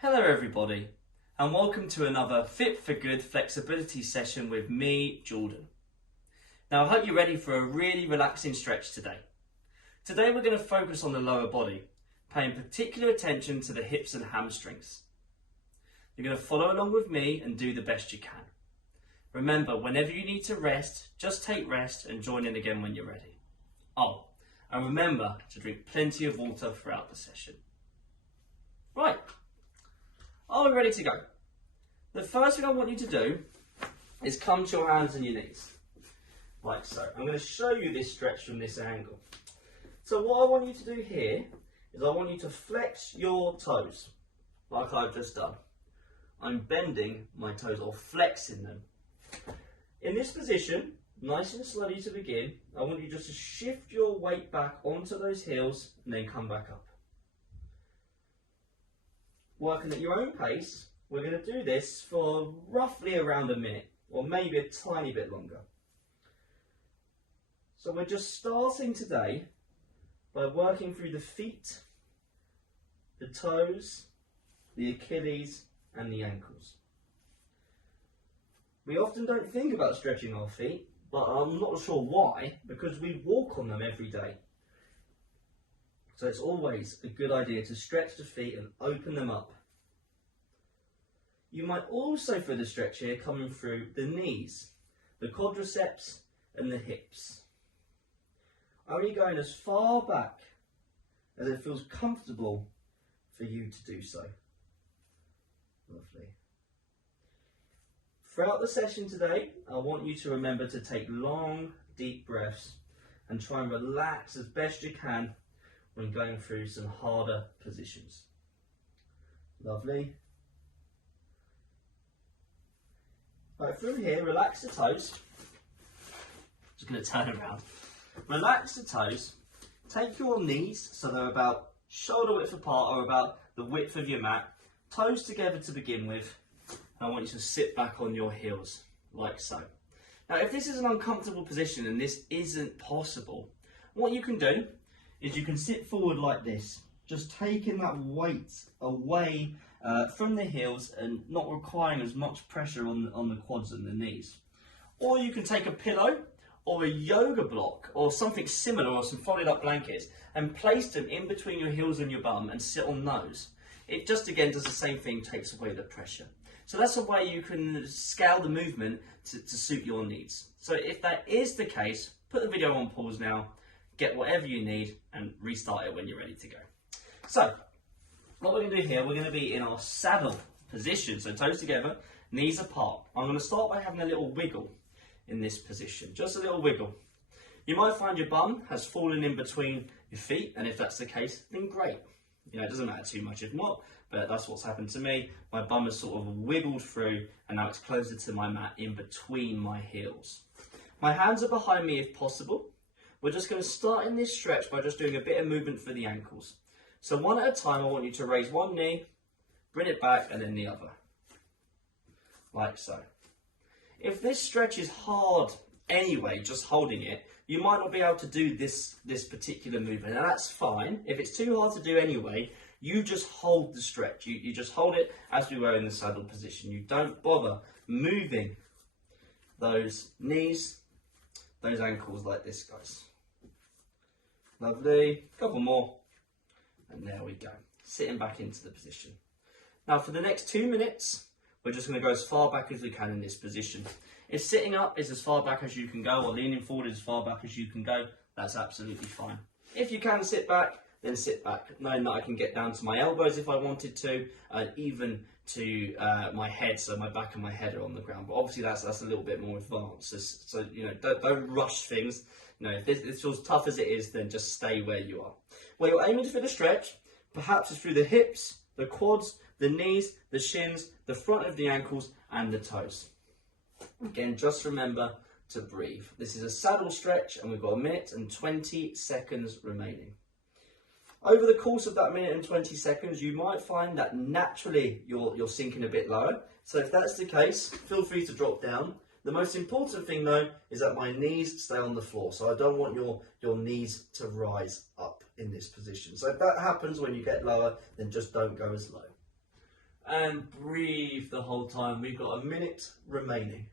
Hello everybody, and welcome to another Fit for Good flexibility session with me, Jordan. Now I hope you're ready for a really relaxing stretch today. Today we're going to focus on the lower body, paying particular attention to the hips and hamstrings. You're going to follow along with me and do the best you can. Remember, whenever you need to rest, just take rest and join in again when you're ready. Oh, and remember to drink plenty of water throughout the session. Right. Are we ready to go? The first thing I want you to do is come to your hands and your knees, like so. I'm going to show you this stretch from this angle. So what I want you to do here is I want you to flex your toes, like I've just done. I'm bending my toes or flexing them. In this position, nice and slowly to begin, I want you just to shift your weight back onto those heels and then come back up. Working at your own pace, we're going to do this for roughly around a minute, or maybe a tiny bit longer. So we're just starting today by working through the feet, the toes, the Achilles and the ankles. We often don't think about stretching our feet, but I'm not sure why, because we walk on them every day. So it's always a good idea to stretch the feet and open them up. You might also feel the stretch here coming through the knees, the quadriceps and the hips. Only going as far back as it feels comfortable for you to do so. Lovely. Throughout the session today, I want you to remember to take long, deep breaths and try and relax as best you can when going through some harder positions. Lovely. Right, from here, relax the toes. Just going to turn around. Relax the toes. Take your knees so they're about shoulder width apart or about the width of your mat. Toes together to begin with. And I want you to sit back on your heels, like so. Now, if this is an uncomfortable position and this isn't possible, what you can do is you can sit forward like this, just taking that weight away from the heels and not requiring as much pressure on the quads and the knees. Or you can take a pillow or a yoga block or something similar or some folded up blankets and place them in between your heels and your bum and sit on those. It just again does the same thing, takes away the pressure. So that's a way you can scale the movement to suit your needs. So if that is the case, put the video on pause now, get whatever you need and restart it when you're ready to go. So what we're going to do here, we're going to be in our saddle position. So toes together, knees apart. I'm going to start by having a little wiggle in this position, just a little wiggle. You might find your bum has fallen in between your feet, and if that's the case, then great. You know, it doesn't matter too much if not, but that's what's happened to me. My bum has sort of wiggled through, and now it's closer to my mat in between my heels. My hands are behind me if possible. We're just going to start in this stretch by just doing a bit of movement for the ankles. So one at a time, I want you to raise one knee, bring it back, and then the other. Like so. If this stretch is hard anyway, just holding it, you might not be able to do this particular movement, and that's fine. If it's too hard to do anyway, you just hold the stretch. You just hold it as we were in the saddle position. You don't bother moving those knees, those ankles like this, guys. Lovely. Couple more. And there we go, sitting back into the position. Now for the next 2 minutes, we're just going to go as far back as we can in this position. If sitting up is as far back as you can go, or leaning forward is as far back as you can go, that's absolutely fine. If you can sit back, then sit back, knowing that I can get down to my elbows if I wanted to, even to my head, so my back and my head are on the ground. But obviously that's a little bit more advanced. So you know, don't rush things. You know, if this feels tough as it is, then just stay where you are. Where you're aiming for the stretch, perhaps it's through the hips, the quads, the knees, the shins, the front of the ankles, and the toes. Again, just remember to breathe. This is a saddle stretch, and we've got 1 minute and 20 seconds remaining. Over the course of that 1 minute and 20 seconds, you might find that naturally you're sinking a bit lower. So if that's the case, feel free to drop down. The most important thing though is that my knees stay on the floor, so I don't want your knees to rise up in this position. So if that happens when you get lower, then just don't go as low. and breathe the whole time. We've got a minute remaining.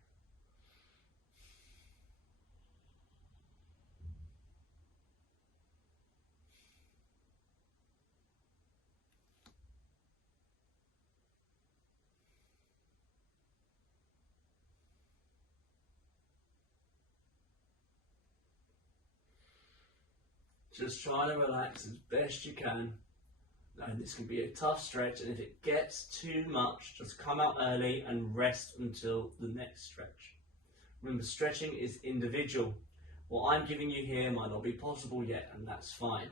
Just trying to relax as best you can. And this can be a tough stretch, and if it gets too much, just come out early and rest until the next stretch. Remember, stretching is individual. What I'm giving you here might not be possible yet, and that's fine.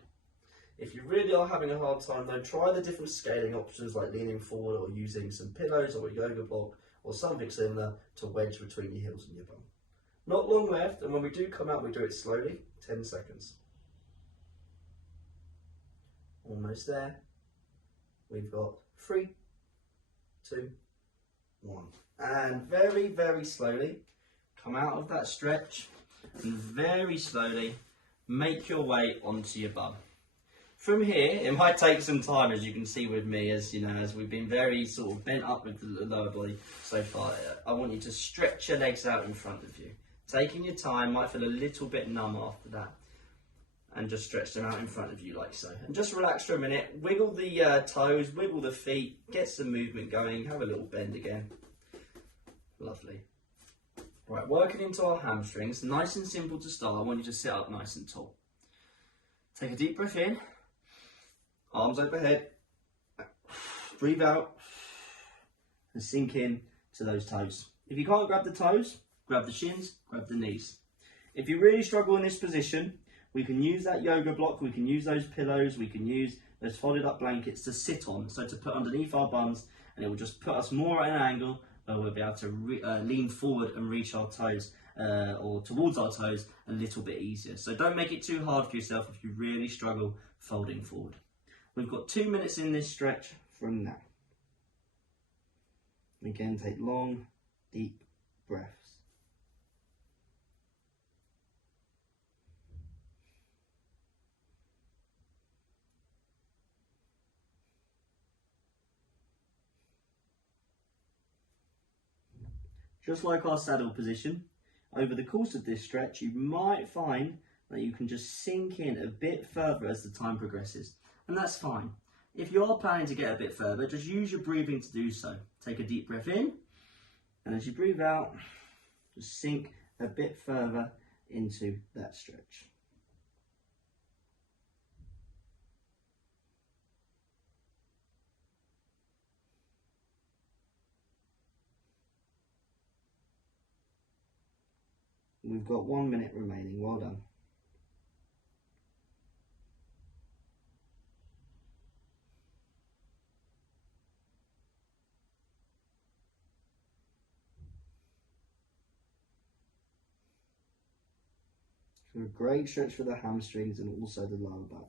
If you really are having a hard time, though, try the different scaling options like leaning forward or using some pillows or a yoga block or something similar to wedge between your heels and your bum. Not long left, and when we do come out, we do it slowly, 10 seconds. Almost there. We've got 3, 2, 1. And very, very slowly come out of that stretch and very slowly make your way onto your bum. From here, it might take some time, as you can see with me, as you know, as we've been very sort of bent up with the lower body so far. I want you to stretch your legs out in front of you. Taking your time, might feel a little bit numb after that. And just stretch them out in front of you like so. And just relax for a minute, wiggle the toes, wiggle the feet, get some movement going, have a little bend again. Lovely. Right, working into our hamstrings, nice and simple to start. I want you to sit up nice and tall. Take a deep breath in, arms overhead, breathe out, and sink in to those toes. If you can't grab the toes, grab the shins, grab the knees. If you really struggle in this position, we can use that yoga block, we can use those pillows, we can use those folded up blankets to sit on, so to put underneath our bums, and it will just put us more at an angle where we'll be able to lean forward and reach our toes, or towards our toes a little bit easier. So don't make it too hard for yourself if you really struggle folding forward. We've got 2 minutes in this stretch from now. Again, take long, deep breaths. Just like our saddle position, over the course of this stretch, you might find that you can just sink in a bit further as the time progresses. And that's fine. If you are planning to get a bit further, just use your breathing to do so. Take a deep breath in, and as you breathe out, just sink a bit further into that stretch. We've got 1 minute remaining. Well done. So a great stretch for the hamstrings and also the lower back.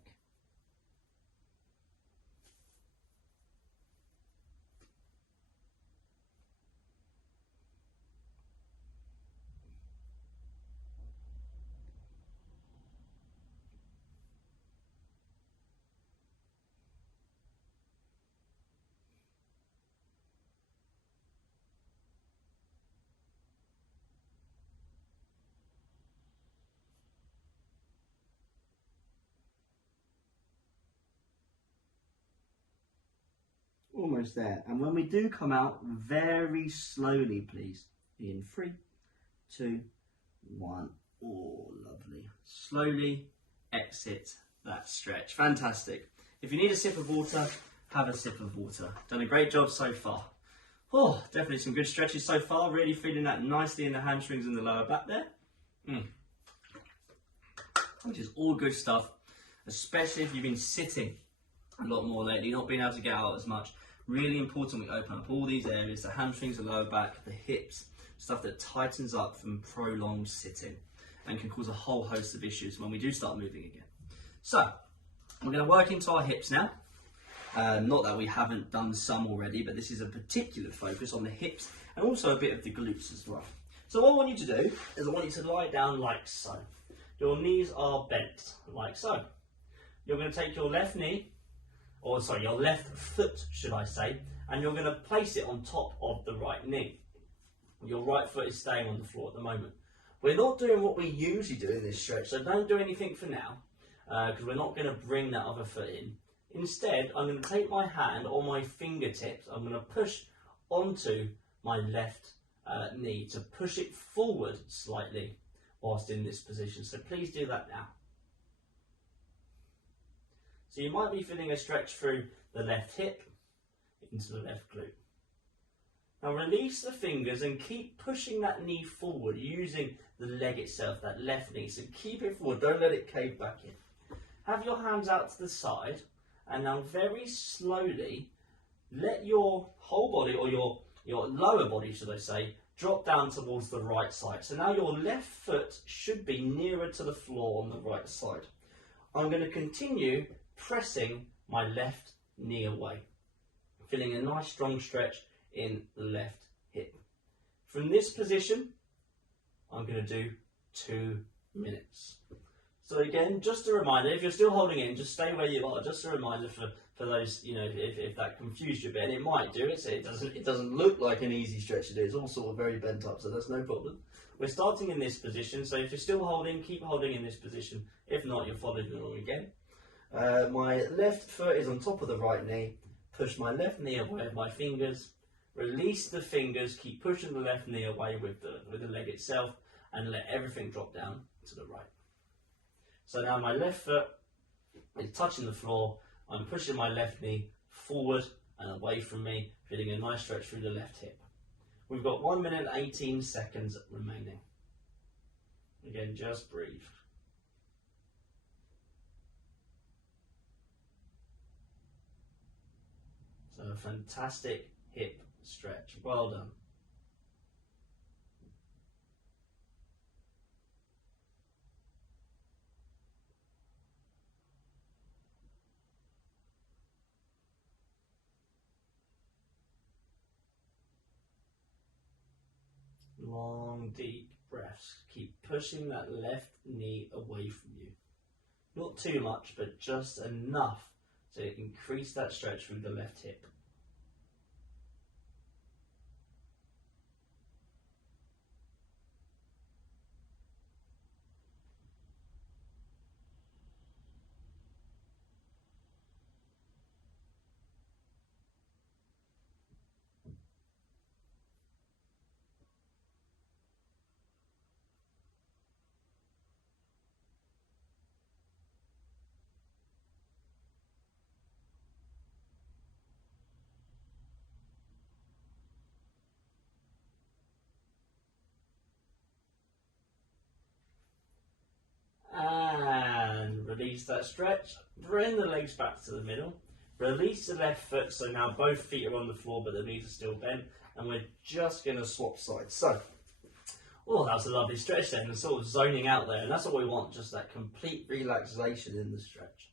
Almost there. And when we do come out, very slowly, please. In 3, 2, 1. Oh, lovely. Slowly exit that stretch. Fantastic. If you need a sip of water, have a sip of water. Done a great job so far. Oh, definitely some good stretches so far. Really feeling that nicely in the hamstrings and the lower back there. Which is all good stuff, especially if you've been sitting a lot more lately, not being able to get out as much. Really important we open up all these areas, the hamstrings, the lower back, the hips, stuff that tightens up from prolonged sitting and can cause a whole host of issues when we do start moving again. So, we're going to work into our hips now. Not that we haven't done some already, but this is a particular focus on the hips and also a bit of the glutes as well. So what I want you to do is I want you to lie down like so. Your knees are bent like so. You're going to take your left knee or sorry, your left foot, should I say, and you're going to place it on top of the right knee. Your right foot is staying on the floor at the moment. We're not doing what we usually do in this stretch, so don't do anything for now, because we're not going to bring that other foot in. Instead, I'm going to take my hand or my fingertips, I'm going to push onto my left knee to push it forward slightly whilst in this position. So please do that now. So you might be feeling a stretch through the left hip into the left glute. Now release the fingers and keep pushing that knee forward using the leg itself, that left knee. So keep it forward, don't let it cave back in. Have your hands out to the side and now very slowly let your whole body, or your lower body should I say, drop down towards the right side. So now your left foot should be nearer to the floor on the right side. I'm going to continue pressing my left knee away, feeling a nice strong stretch in the left hip. From this position, I'm going to do 2 minutes. So again, just a reminder, if you're still holding in, just stay where you are. Just a reminder for those, you know, if that confused you a bit, and it might do. It doesn't look like an easy stretch to do. It's all sort of very bent up, so that's no problem. We're starting in this position, so if you're still holding, keep holding in this position. If not, you're following along again. My left foot is on top of the right knee. Push my left knee away with my fingers. Release the fingers, keep pushing the left knee away with the leg itself, and let everything drop down to the right. So now my left foot is touching the floor, I'm pushing my left knee forward and away from me, feeling a nice stretch through the left hip. We've got 1 minute 18 seconds remaining. Again, just breathe. So a fantastic hip stretch. Well done. Long, deep breaths. Keep pushing that left knee away from you. Not too much, but just enough to increase that stretch through the left hip. And release that stretch. Bring the legs back to the middle. Release the left foot, so now both feet are on the floor but the knees are still bent, and we're just going to swap sides. So, oh, that was a lovely stretch then, and sort of zoning out there, and that's what we want, just that complete relaxation in the stretch.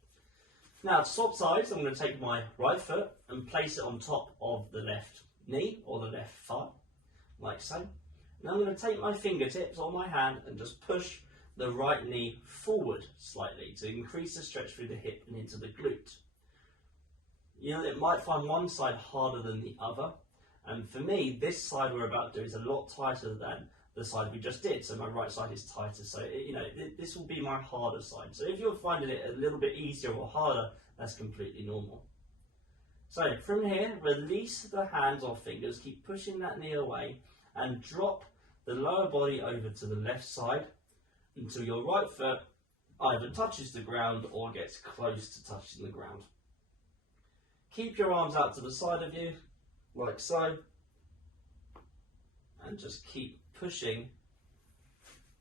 Now to swap sides, I'm going to take my right foot and place it on top of the left knee or the left thigh, like so. And I'm going to take my fingertips on my hand and just push the right knee forward slightly to increase the stretch through the hip and into the glute. You know, it might find one side harder than the other, and for me, this side we're about to do is a lot tighter than the side we just did, so my right side is tighter, so you know, this will be my harder side. So if you're finding it a little bit easier or harder, that's completely normal. So from here, release the hands or fingers, keep pushing that knee away, and drop the lower body over to the left side until your right foot either touches the ground or gets close to touching the ground. Keep your arms out to the side of you, like so, and just keep pushing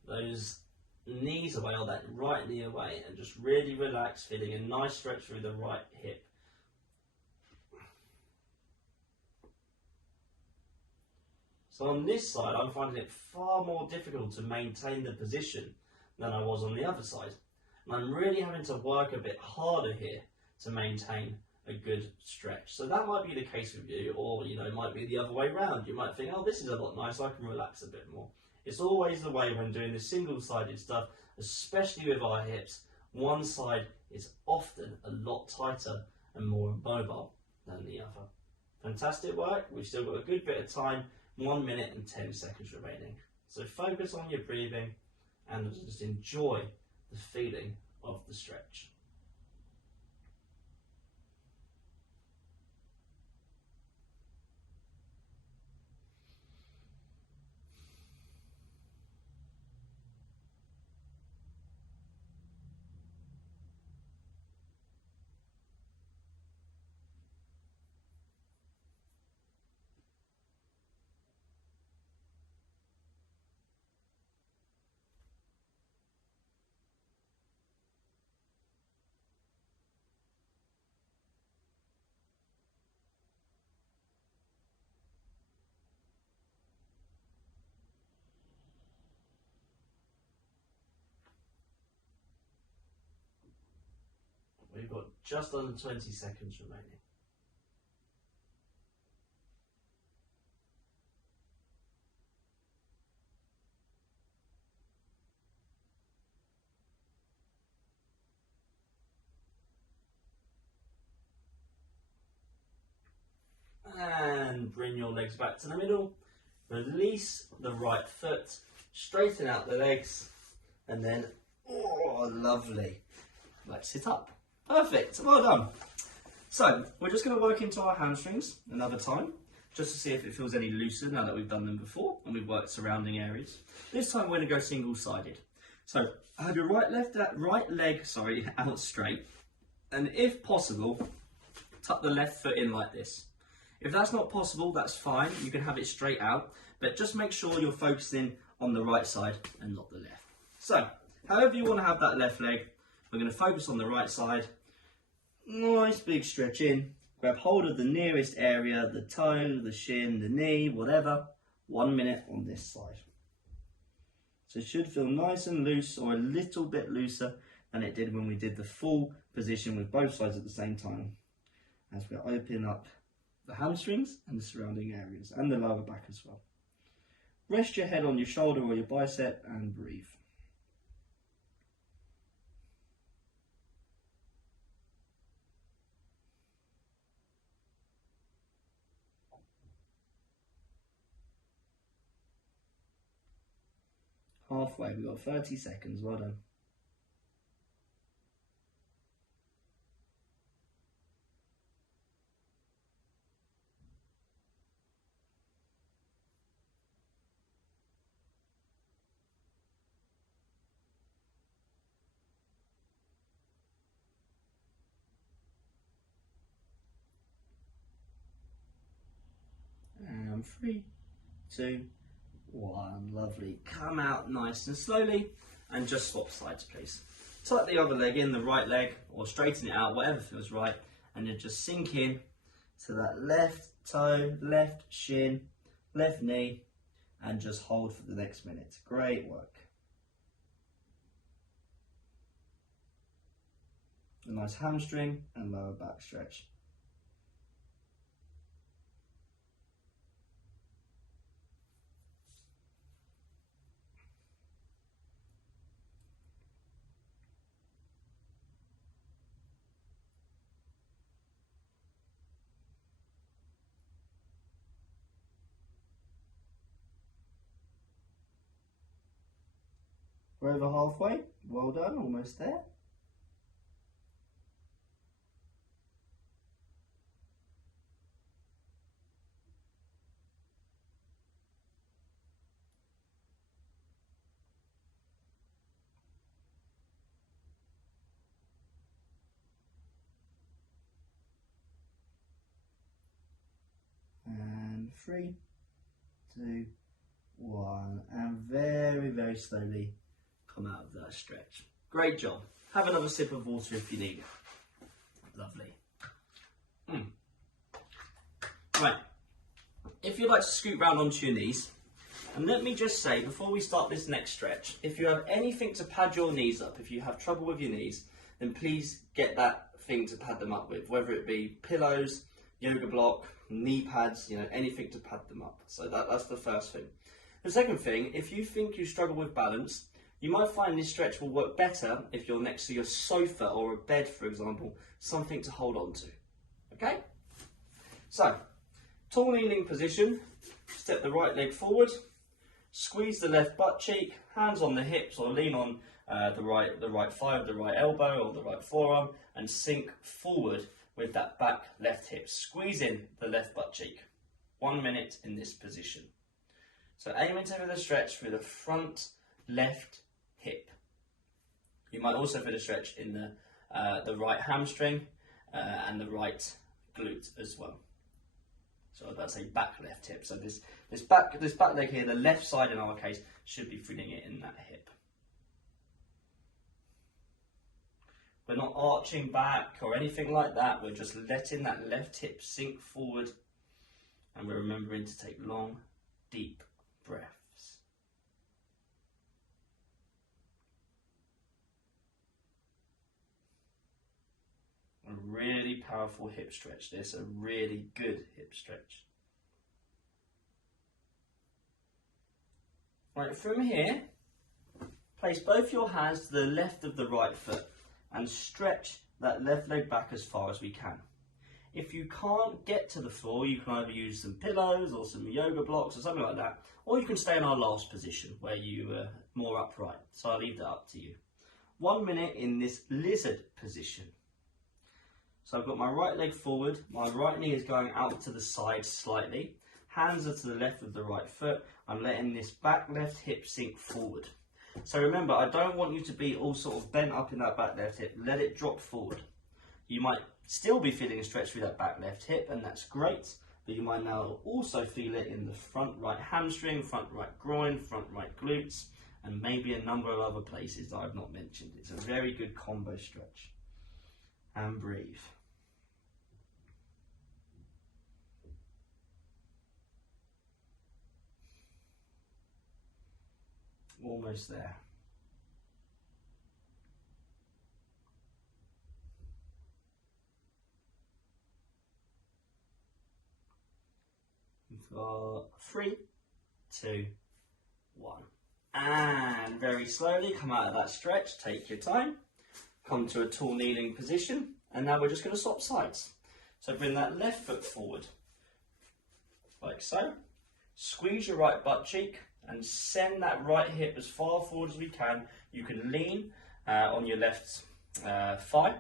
those knees away, or that right knee away, and just really relax, feeling a nice stretch through the right hip. So on this side, I'm finding it far more difficult to maintain the position than I was on the other side. And I'm really having to work a bit harder here to maintain a good stretch. So that might be the case with you, or you know, it might be the other way around. You might think, oh, this is a lot nicer, I can relax a bit more. It's always the way when doing this single-sided stuff, especially with our hips, one side is often a lot tighter and more immobile than the other. Fantastic work. We've still got a good bit of time, 1 minute and 10 seconds remaining. So focus on your breathing and just enjoy the feeling of the stretch. We've got just under 20 seconds remaining. And bring your legs back to the middle. Release the right foot, straighten out the legs, and then, oh, lovely. Let's sit up. Perfect, well done. So, we're just going to work into our hamstrings another time, just to see if it feels any looser now that we've done them before, and we've worked surrounding areas. This time we're going to go single-sided. So, have your right leg out straight, and if possible, tuck the left foot in like this. If that's not possible, that's fine, you can have it straight out, but just make sure you're focusing on the right side and not the left. So, however you want to have that left leg, we're going to focus on the right side. Nice big stretch in. Grab hold of the nearest area, the toe, the shin, the knee, whatever. 1 minute on this side. So it should feel nice and loose, or a little bit looser than it did when we did the full position with both sides at the same time. As we open up the hamstrings and the surrounding areas, and the lower back as well. Rest your head on your shoulder or your bicep and breathe. Halfway, we've got 30 seconds, well done. And 3, 2, 1, lovely. Come out nice and slowly and just swap sides, please. Tuck the other leg in, the right leg, or straighten it out, whatever feels right, and then just sink in to that left toe, left shin, left knee, and just hold for the next minute. Great work. A nice hamstring and lower back stretch. We're over halfway, well done, almost there. And 3, 2, 1, and very, very slowly come out of that stretch. Great job. Have another sip of water if you need it. Lovely. Right, if you'd like to scoot round onto your knees, and let me just say before we start this next stretch, if you have anything to pad your knees up, if you have trouble with your knees, then please get that thing to pad them up with, whether it be pillows, yoga block, knee pads, anything to pad them up. So that's the first thing. The second thing, if you think you struggle with balance, you might find this stretch will work better if you're next to your sofa or a bed, for example, something to hold on to. Okay? So, tall kneeling position, step the right leg forward, squeeze the left butt cheek, hands on the hips or lean on the right thigh of the right elbow or the right forearm and sink forward with that back left hip. Squeeze in the left butt cheek. 1 minute in this position. So aiming to feel a stretch through the front left hip. You might also feel a stretch in the right hamstring and the right glute as well. So I was about to say back left hip. So this back leg here, the left side in our case, should be feeling it in that hip. We're not arching back or anything like that. We're just letting that left hip sink forward, and we're remembering to take long, deep breaths. A really powerful hip stretch this, a really good hip stretch. Right, from here, place both your hands to the left of the right foot and stretch that left leg back as far as we can. If you can't get to the floor, you can either use some pillows or some yoga blocks or something like that, or you can stay in our last position where you are more upright. So I'll leave that up to you. 1 minute in this lizard position. So I've got my right leg forward, my right knee is going out to the side slightly, hands are to the left of the right foot, I'm letting this back left hip sink forward. So remember, I don't want you to be all sort of bent up in that back left hip, let it drop forward. You might still be feeling a stretch through that back left hip, and that's great, but you might now also feel it in the front right hamstring, front right groin, front right glutes, and maybe a number of other places that I've not mentioned. It's a very good combo stretch. And breathe. Almost there. For 3, 2, 1. And very slowly come out of that stretch, take your time, come to a tall kneeling position, and now we're just going to swap sides. So bring that left foot forward, like so. Squeeze your right butt cheek and send that right hip as far forward as we can. You can lean on your left thigh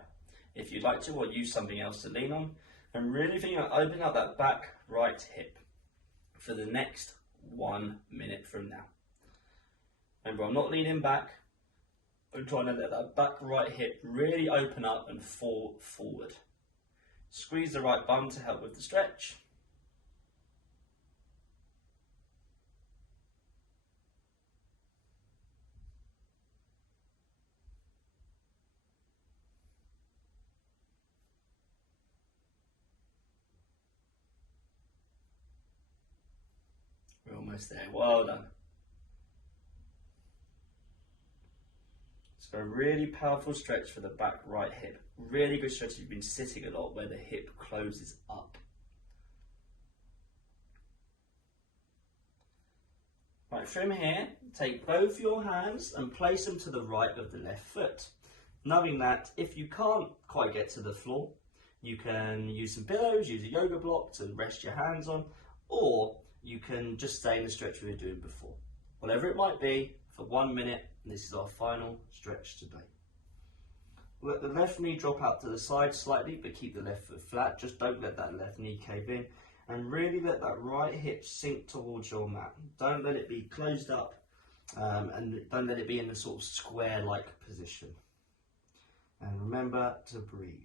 if you'd like to, or use something else to lean on. And really think about opening up that back right hip for the next 1 minute from now. Remember, I'm not leaning back. I'm trying to let that back right hip really open up and fall forward. Squeeze the right bum to help with the stretch. We're almost there. Well done. So a really powerful stretch for the back right hip. Really good stretch if you've been sitting a lot where the hip closes up. Right, from here, take both your hands and place them to the right of the left foot. Knowing that if you can't quite get to the floor, you can use some pillows, use a yoga block to rest your hands on, or you can just stay in the stretch we were doing before. Whatever it might be, for 1 minute, and this is our final stretch today. Let the left knee drop out to the side slightly, but keep the left foot flat. Just don't let that left knee cave in. And really let that right hip sink towards your mat. Don't let it be closed up, and don't let it be in a sort of square-like position. And remember to breathe.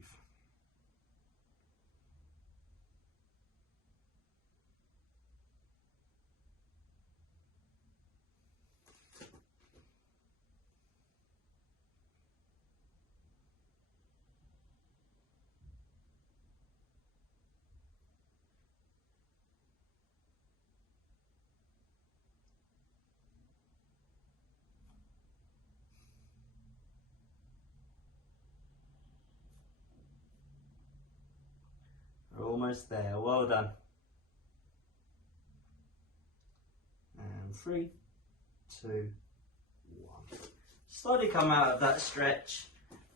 We're almost there. Well done. And 3, 2, 1. Slowly come out of that stretch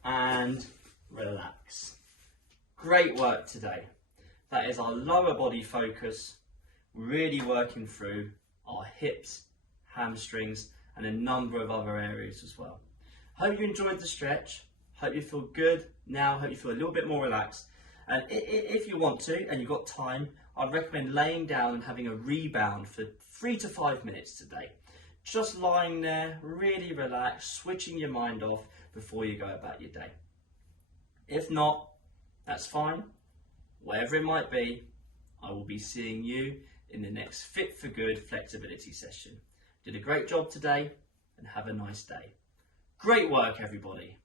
and relax. Great work today. That is our lower body focus, really working through our hips, hamstrings, and a number of other areas as well. Hope you enjoyed the stretch. Hope you feel good now. Hope you feel a little bit more relaxed. And if you want to, and you've got time, I'd recommend laying down and having a rebound for 3 to 5 minutes today. Just lying there, really relaxed, switching your mind off before you go about your day. If not, that's fine. Whatever it might be, I will be seeing you in the next Fit for Good flexibility session. Did a great job today, and have a nice day. Great work, everybody.